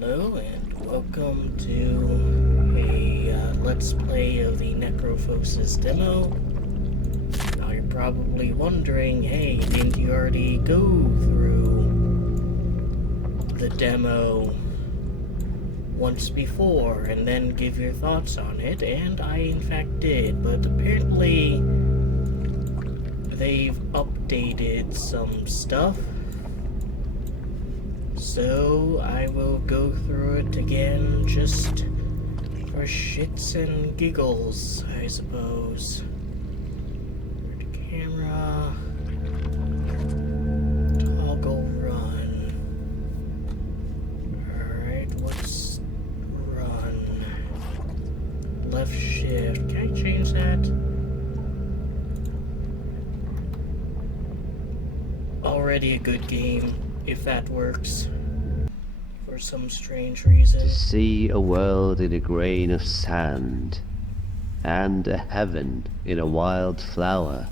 Hello and welcome to a Let's Play of the Necrophosis demo. Now you're probably wondering, hey, didn't you already go through the demo once before and then give your thoughts on it? And I in fact did, but apparently they've updated some stuff. So I will go through it again just for shits and giggles, I suppose. Where the camera? Toggle run. Alright, what's run? Left shift. Can I change that? Already a good game, if that works. For some strange reason. To see a world in a grain of sand, and a heaven in a wild flower.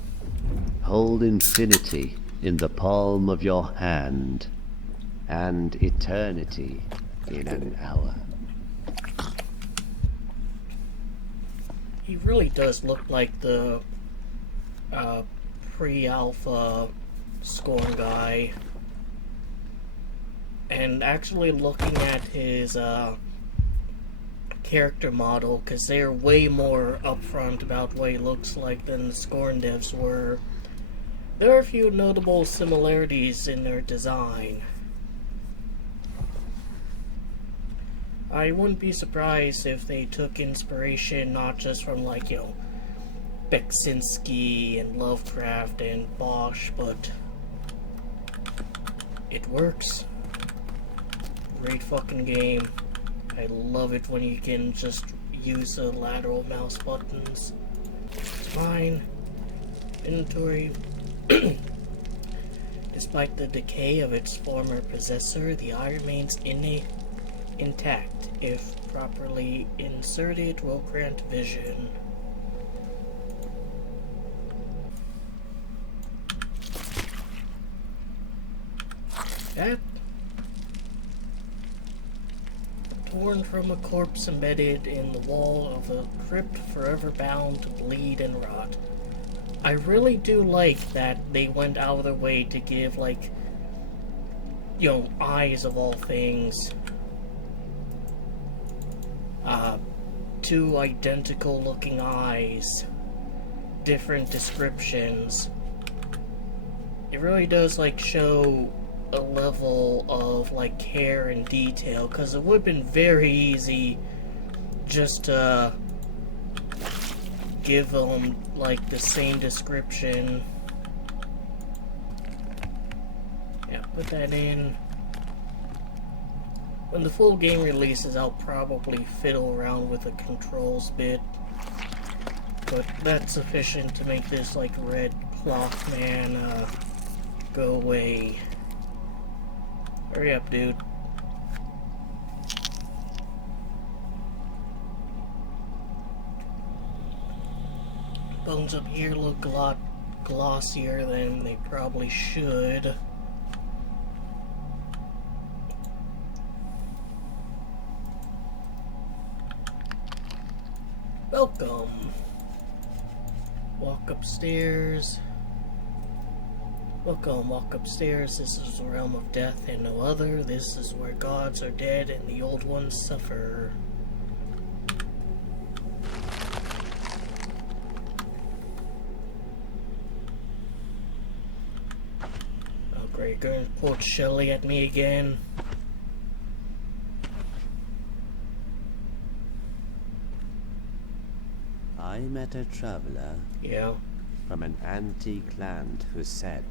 Hold infinity in the palm of your hand, and eternity in an hour. He really does look like the pre-alpha Scorn guy. And actually looking at his character model, because they're way more upfront about what he looks like than the Scorn devs were, there are a few notable similarities in their design. I wouldn't be surprised if they took inspiration not just from, like, you know, Beksinski and Lovecraft and Bosch, but it works. Great fucking game. I love it when you can just use the lateral mouse buttons. It's fine. Inventory. Despite the decay of its former possessor, the eye remains intact. If properly inserted, will grant vision. That torn from a corpse embedded in the wall of a crypt, forever bound to bleed and rot. I really do like that they went out of their way to give, like, you know, eyes of all things. Two identical looking eyes. Different descriptions. It really does, like, show a level of, like, care and detail, because it would have been very easy just to give them, like, the same description. Yeah, put that in. When the full game releases, I'll probably fiddle around with the controls bit, but that's sufficient to make this, like, red cloth man go away. Hurry up, dude. Bones up here look a lot glossier than they probably should. Welcome. Walk upstairs. Welcome, walk upstairs. This is the realm of death and no other. This is where gods are dead and the old ones suffer. Oh great, gonna quote Shelley at me again. I met a traveler Yeah. from an antique land who said,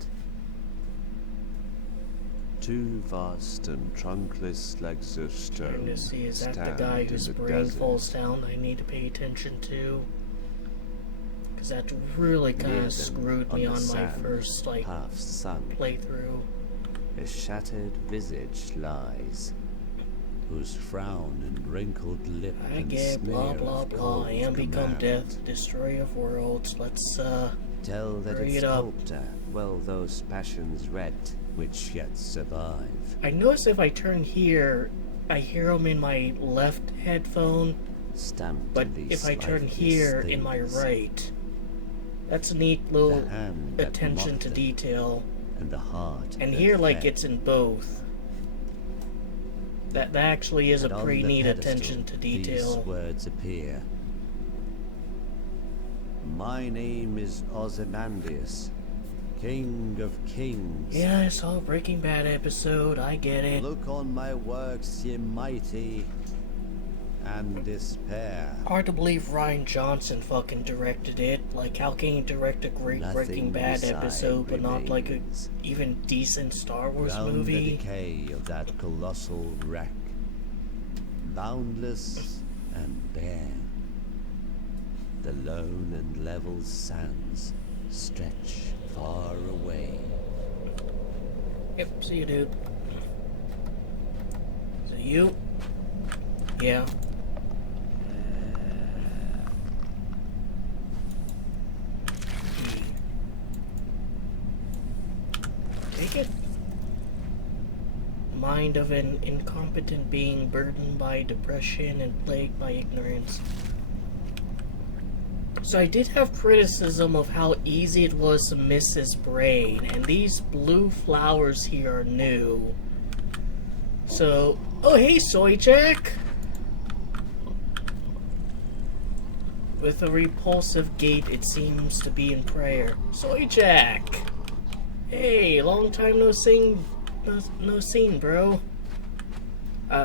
"Two vast and trunkless legs of Trying to stone see, is that the stand guy in whose the brain desert falls down I need to pay attention to? Because that really kind Near of them, screwed me the on my sand, first, like, half sunk, playthrough. a shattered visage lies, whose frown and wrinkled lip I and get blah sneer blah of blah. I am cold become command death, destroyer of worlds. Let's tell that hurry its it up. sculptor well those passions read which yet survive. I notice if I turn here, I hear them in my left headphone, Stamped but in these if I turn lifeless here in my things, right, that's a neat the little hand that attention mocked to them, detail. and the heart And that here, like, fed. it's in both. That actually is And a on pretty the neat pedestal, attention to these detail. words appear. My name is Ozymandias, King of Kings. Yeah, I saw a Breaking Bad episode, I get it. Look on my works, ye mighty, and despair. Hard to believe Ryan Johnson fucking directed it. Like, how can you direct a great Breaking Nothing Bad beside episode, but not like a remains. even decent Star Wars Round the movie? decay of that colossal wreck, boundless and bare, the lone and level sands stretch far away. Yep, see you, dude. So you? Yeah. Take it. Mind of an incompetent being burdened by depression and plagued by ignorance. So I did have criticism of how easy it was to miss his brain, and these blue flowers here are new. So, oh hey Soy Jack! With a repulsive gait, it seems to be in prayer. Soy Jack! Hey, long time no seen, bro.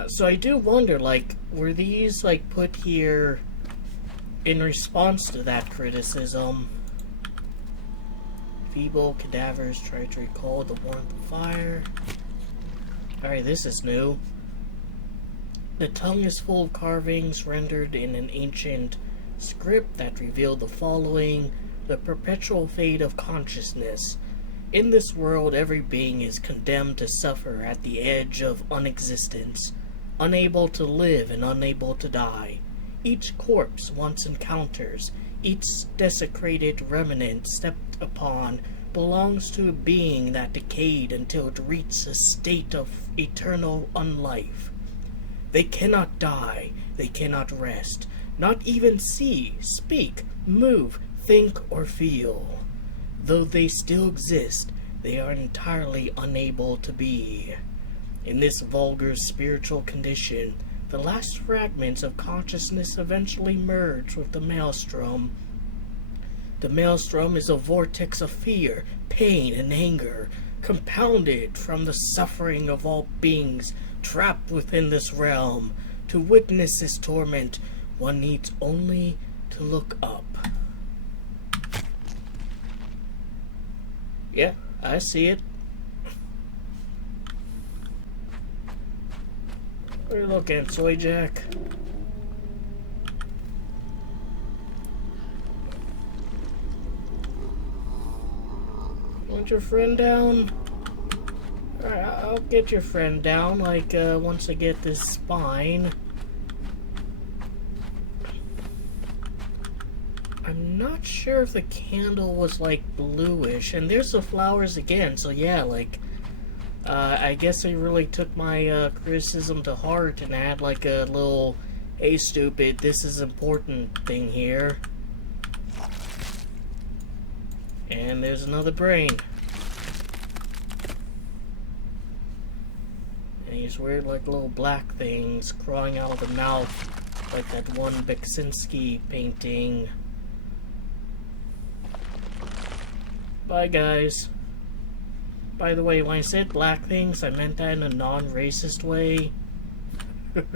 So I do wonder, like, were these, like, put here in response to that criticism? Feeble cadavers try to recall the warmth of fire. Alright, this is new. The tongue is full of carvings rendered in an ancient script that reveal the following: the perpetual fate of consciousness. In this world, every being is condemned to suffer at the edge of unexistence, unable to live and unable to die. Each corpse once encounters, each desecrated remnant stepped upon, belongs to a being that decayed until it reached a state of eternal unlife. They cannot die, they cannot rest, not even see, speak, move, think, or feel. Though they still exist, they are entirely unable to be. In this vulgar spiritual condition, the last fragments of consciousness eventually merge with the maelstrom. The maelstrom is a vortex of fear, pain, and anger, compounded from the suffering of all beings trapped within this realm. To witness this torment, one needs only to look up. Yeah, I see it. What are you looking at, Soy Jack? Want your friend down? Alright, I'll get your friend down, like, once I get this spine. I'm not sure if the candle was, like, bluish. And there's the flowers again, so yeah, like, I guess they really took my, criticism to heart and had, like, a little, hey, stupid, this is important thing here. And there's another brain. And these weird, like, little black things crawling out of the mouth, like that one Beksinski painting. Bye, guys. By the way, when I said black things, I meant that in a non-racist way. And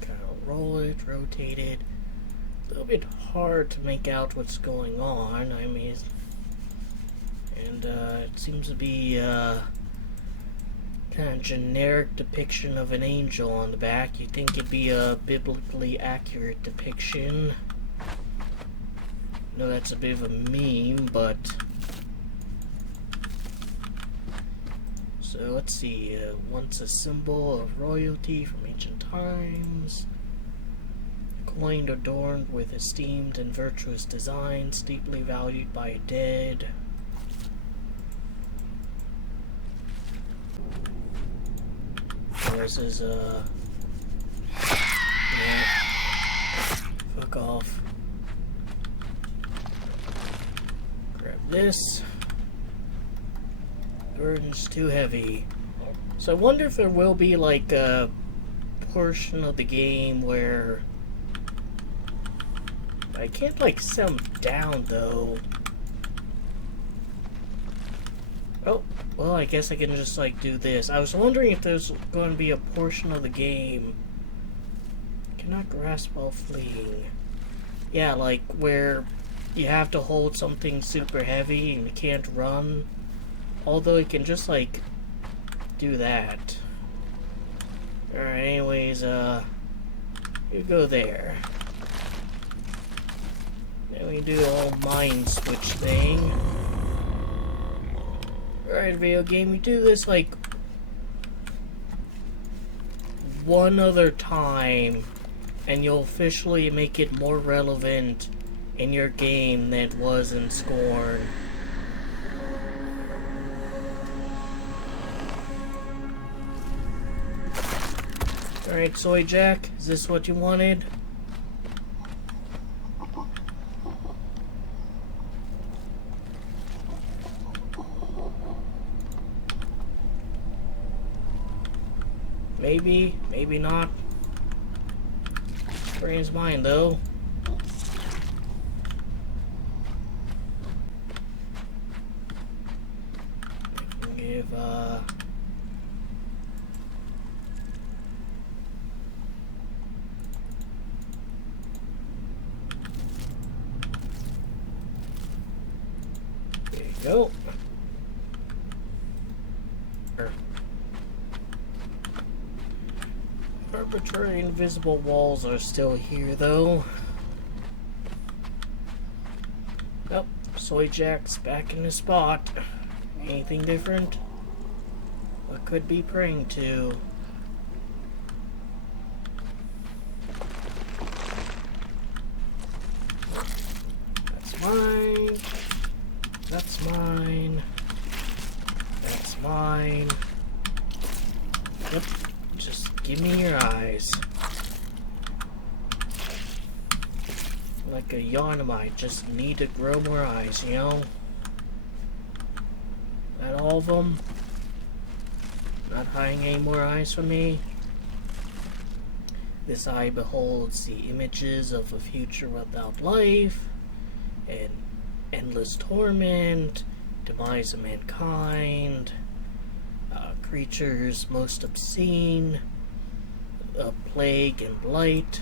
kind of roll it, rotate it. A little bit hard to make out what's going on. I mean, and it seems to be kind of generic depiction of an angel on the back. You'd think it'd be a biblically accurate depiction. No, that's a bit of a meme, but... So, let's see. Once a symbol of royalty from ancient times. coin adorned with esteemed and virtuous designs, deeply valued by dead. Oh, this is, yeah. Fuck off. Grab this. Burden's too heavy. So I wonder if there will be, like, a portion of the game where I can't, like, set them down, though. Oh, well, I guess I can just, like, do this. I was wondering if there's going to be a portion of the game... Cannot grasp while fleeing. Yeah, like, where you have to hold something super heavy and you can't run. Although you can just, like, do that. Alright, anyways, you go there. Then we do the whole mind switch thing. Alright, video game, we do this, like, one other time, and you'll officially make it more relevant in your game than it was in Scorn. Alright, Soy Jack, is this what you wanted? Maybe, maybe not. Brain's mine, though. I can give, there you go. Arbitrary invisible walls are still here, though. Oh, Soy Jack's back in his spot. Anything different? What could be praying to? That's mine. That's mine. That's mine. Yep. Just give me your eyes. Like a Yawnemite, just need to grow more eyes, you know? That all of them? Not hiding any more eyes from me? This eye beholds the images of a future without life, and endless torment, demise of mankind, creatures most obscene, plague and blight,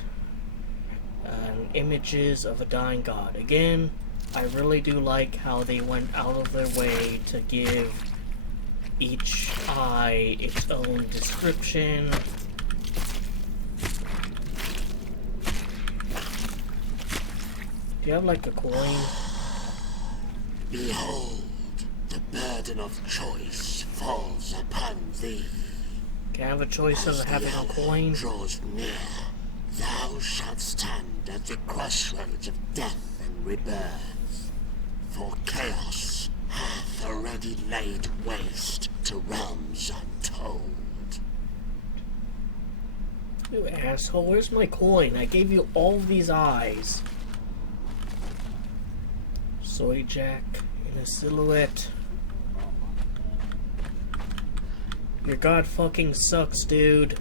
images of a dying god. Again, I really do like how they went out of their way to give each eye its own description. Do you have like a coin? Behold, the burden of choice falls upon thee. Can I have a choice of having a coin? Draws near, thou shalt stand at the crossroads of death and rebirth. For chaos hath already laid waste to realms untold. You asshole, where's my coin? I gave you all these eyes. Soy Jack in a silhouette. Your god fucking sucks, dude.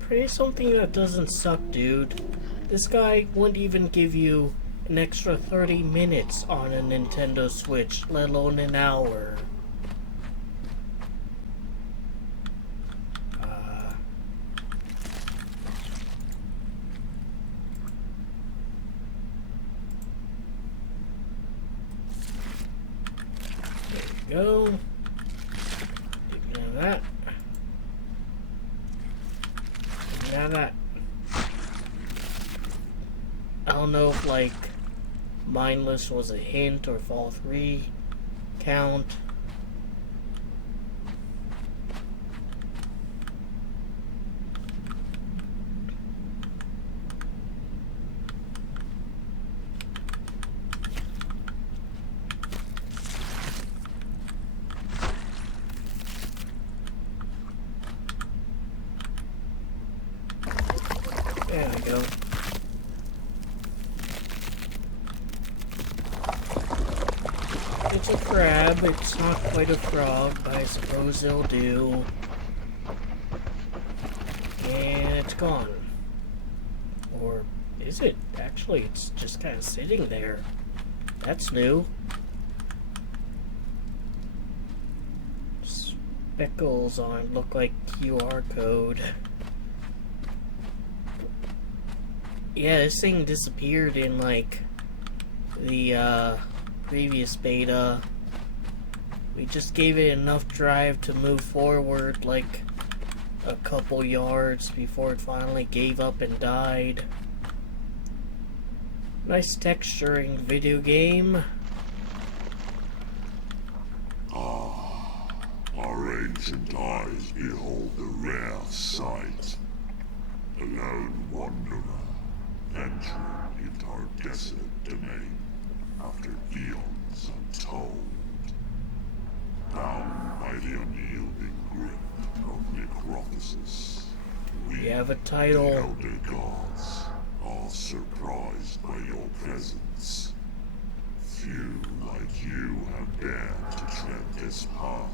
Pray something that doesn't suck, dude. This guy wouldn't even give you an extra 30 minutes on a Nintendo Switch, let alone an hour. There you go. Take none of that. Take none of that. I don't know if, like, mindless was a hint or if all three count. a crab. It's not quite a frog, but I suppose it'll do. And it's gone. Or is it? Actually, it's just kind of sitting there. That's new. Speckles on it look like QR code. Yeah, this thing disappeared in like the previous beta. We just gave it enough drive to move forward like a couple yards before it finally gave up and died. Nice texturing video game. Our ancient eyes behold the rare sight. A lone wanderer venturing into our desolate domain after eons untold. Bound by the unyielding grip of Necrophosis, we, You have a title. the elder gods, are surprised by your presence. Few like you have dared to tread this path.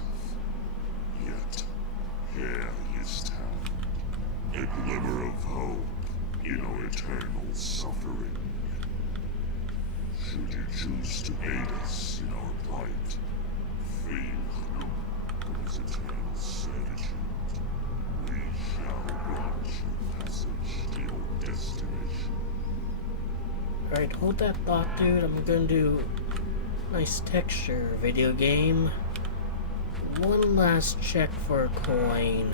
Yet, here you stand, a glimmer of hope in our eternal suffering. Should you choose to aid us in our plight, freeing Gnome from his eternal servitude, we shall grant you passage to your destination. Alright, hold that thought, dude. I'm gonna do nice texture video game. One last check for a coin.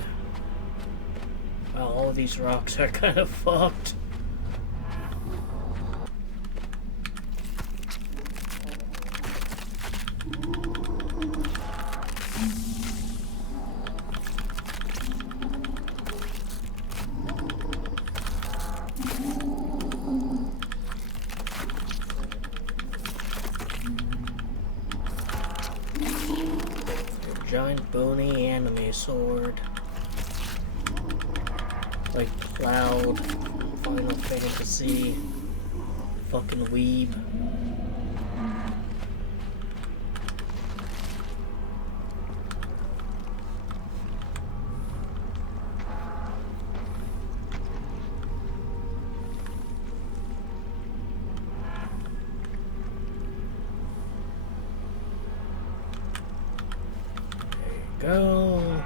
Wow, all of these rocks are kind of fucked. Giant bony anime sword. Like Cloud, Final Fantasy, fucking weeb. Go.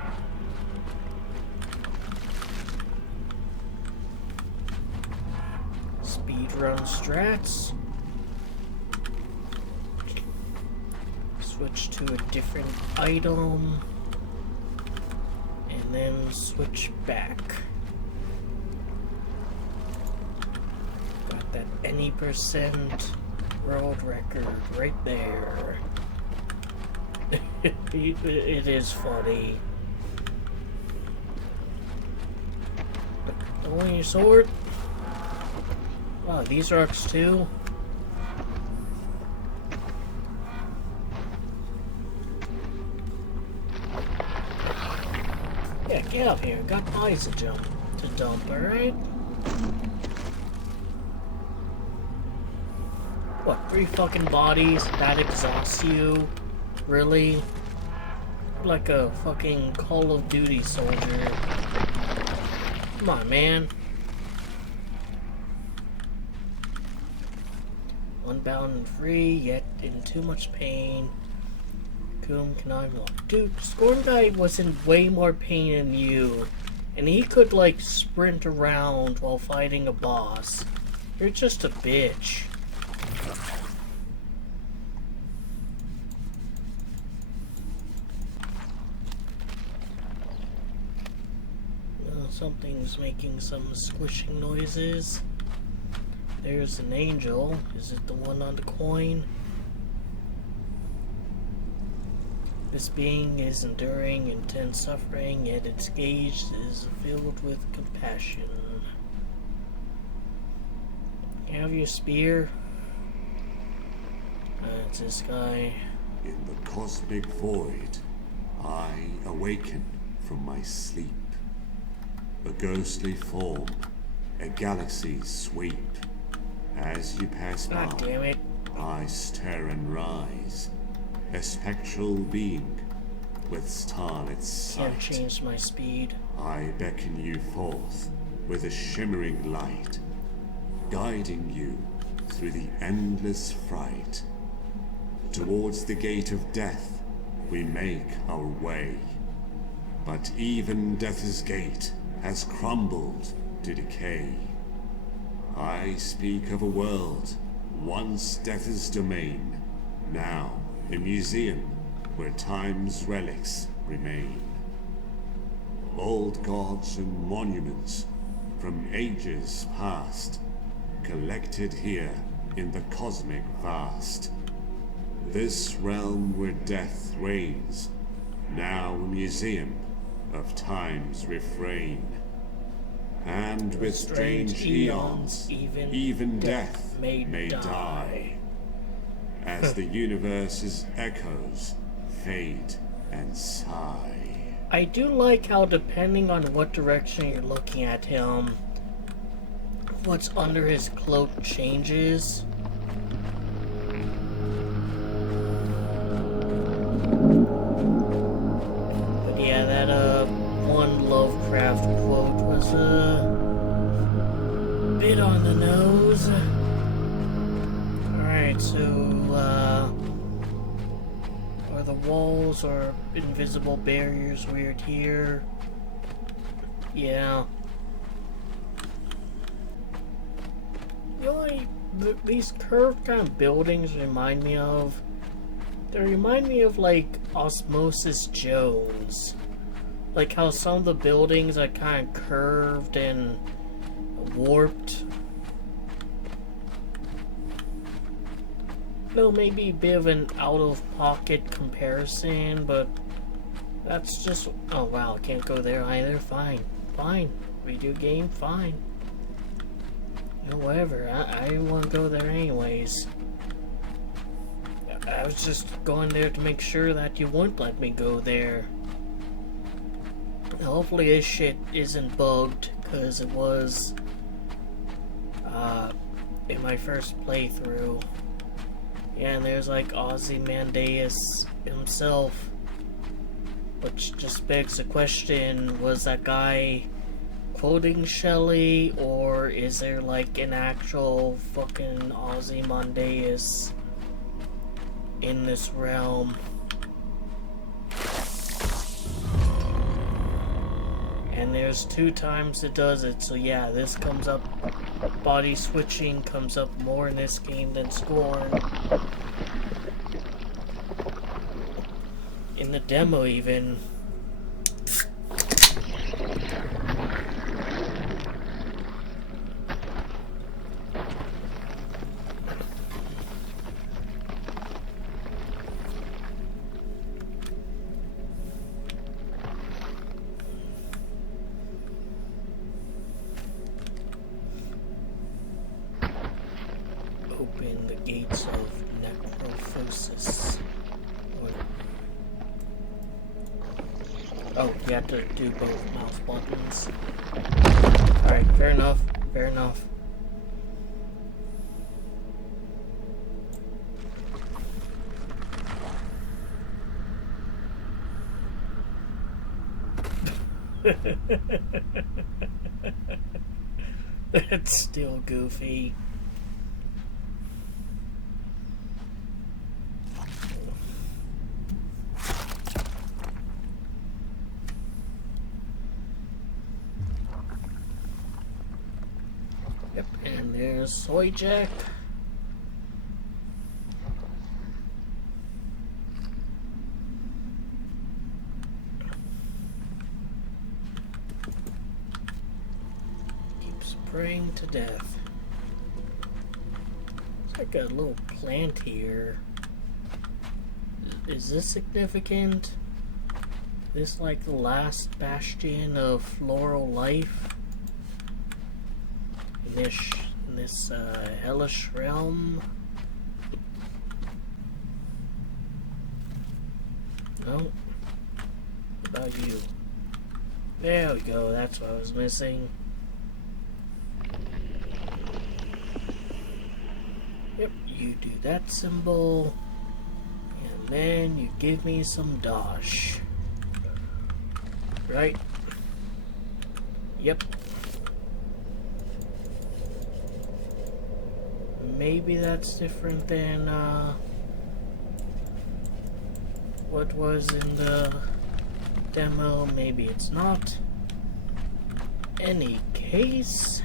Speedrun strats. Switch to a different item. And then switch back. Got that any percent world record right there. It is funny. Only your sword? Wow, these rocks too? Yeah, get up here. Got bodies to dump, alright? What, 3 fucking bodies? That exhausts you? Really? Like a fucking Call of Duty soldier. Come on, man. Unbound and free, yet in too much pain. Coom cannot walk. Dude, Scorn Guy was in way more pain than you. And he could, like, sprint around while fighting a boss. You're just a bitch. Something's making some squishing noises. There's an angel. Is it the one on the coin? This being is enduring intense suffering, yet its gaze is filled with compassion. You have your spear? It's this guy. In the cosmic void, I awaken from my sleep. A ghostly form, a galaxy's sweep. As you pass by, God damn it. I stir and rise. a spectral being with starlit sight. Can't change my speed. I beckon you forth with a shimmering light, guiding you through the endless fright. Towards the gate of death we make our way, but even death's gate has crumbled to decay. I speak of a world once death's domain, now a museum where time's relics remain. Old gods and monuments from ages past, collected here in the cosmic vast. This realm where death reigns, now a museum of time's refrain. And with strange eons, even death may die, as the universe's echoes fade and sigh. I do like how, depending on what direction you're looking at him, what's under his cloak changes. But yeah, that one Lovecraft quote was a bit on the nose. Alright, so are the walls or invisible barriers weird here? Yeah. You know, these curved kind of buildings remind me of... They remind me of, like, Osmosis Jones. Like how some of the buildings are kind of curved and warped. No, maybe a bit of an out-of-pocket comparison, but that's just... Oh, wow, can't go there either. Fine. Fine. Redo game, fine. You know, whatever. I didn't want to go there anyways. I was just going there to make sure that you wouldn't let me go there. Hopefully this shit isn't bugged, because it was in my first playthrough. Yeah, and there's like Ozymandias himself, which just begs the question, was that guy quoting Shelley, or is there like an actual fucking Ozymandias in this realm? And there's 2 times it does it, so yeah, this comes up, body switching comes up more in this game than Scorn. In the demo even. Open the gates of Necrophosis. Oh, you have to do both mouse buttons. Alright, fair enough, fair enough. That's still goofy. Yep, and there's Soy Jack. Keeps praying to death. It's like a little plant here. Is this significant? This like the last bastion of floral life? In this hellish realm? No. What about you? There we go, that's what I was missing. Yep, you do that symbol. And then you give me some dosh. Right? Yep. Maybe that's different than what was in the demo. Maybe it's not. Any case,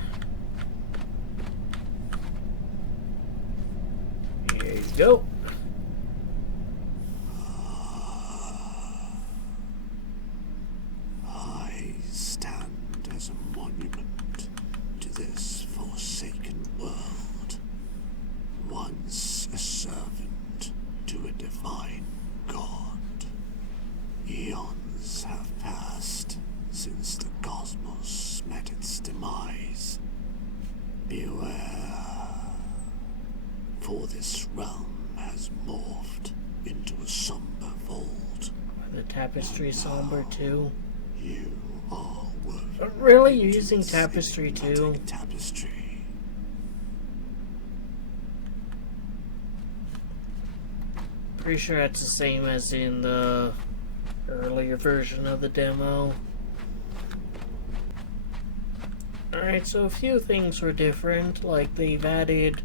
here you go. I stand as a monument to this forsaken world, once a servant to a divine god. Eons have passed since the cosmos met its demise. Beware, for this realm has morphed into a somber vault. The tapestry somber too. You are woven Really? You're into using this tapestry too? enigmatic tapestry. Pretty sure that's the same as in the earlier version of the demo. Alright, so a few things were different, like they've added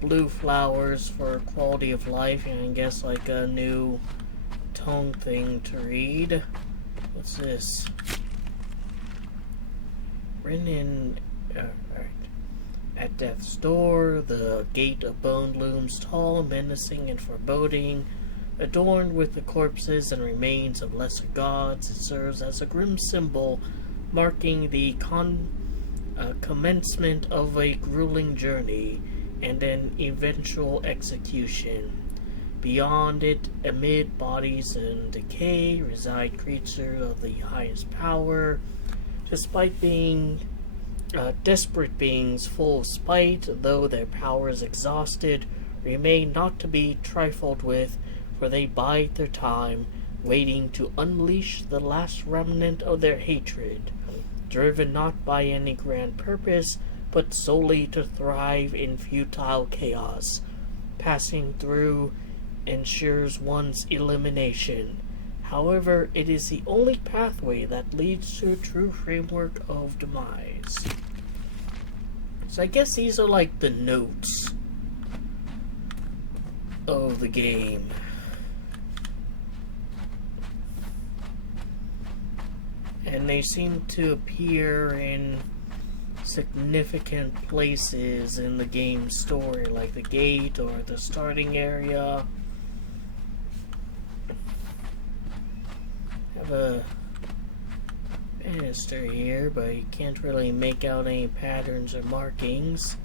blue flowers for quality of life, and I guess like a new tone thing to read. What's this? Written alright. At death's door, the gate of bone looms tall, menacing and foreboding. Adorned with the corpses and remains of lesser gods, it serves as a grim symbol marking the commencement of a grueling journey and an eventual execution. Beyond it, amid bodies and decay, reside creatures of the highest power. Despite being desperate beings full of spite, though their powers exhausted, remain not to be trifled with, for they bide their time, waiting to unleash the last remnant of their hatred, driven not by any grand purpose, but solely to thrive in futile chaos. Passing through ensures one's elimination. However, it is the only pathway that leads to a true framework of demise. So I guess these are like the notes of the game. And they seem to appear in significant places in the game story, like the gate or the starting area. Have a banister here, but you can't really make out any patterns or markings.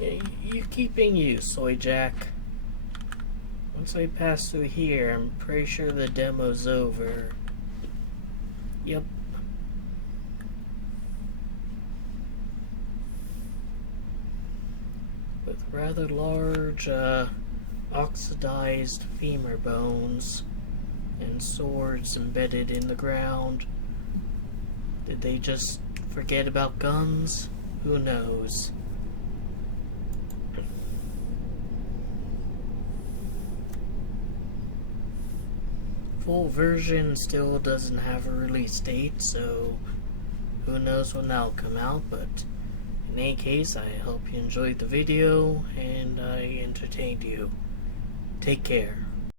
You keep being you, Soy Jack. Once I pass through here, I'm pretty sure the demo's over. Yep. With rather large, oxidized femur bones and swords embedded in the ground. Did they just forget about guns? Who knows? Full version still doesn't have a release date, so who knows when that'll come out, but in any case, I hope you enjoyed the video and I entertained you. Take care.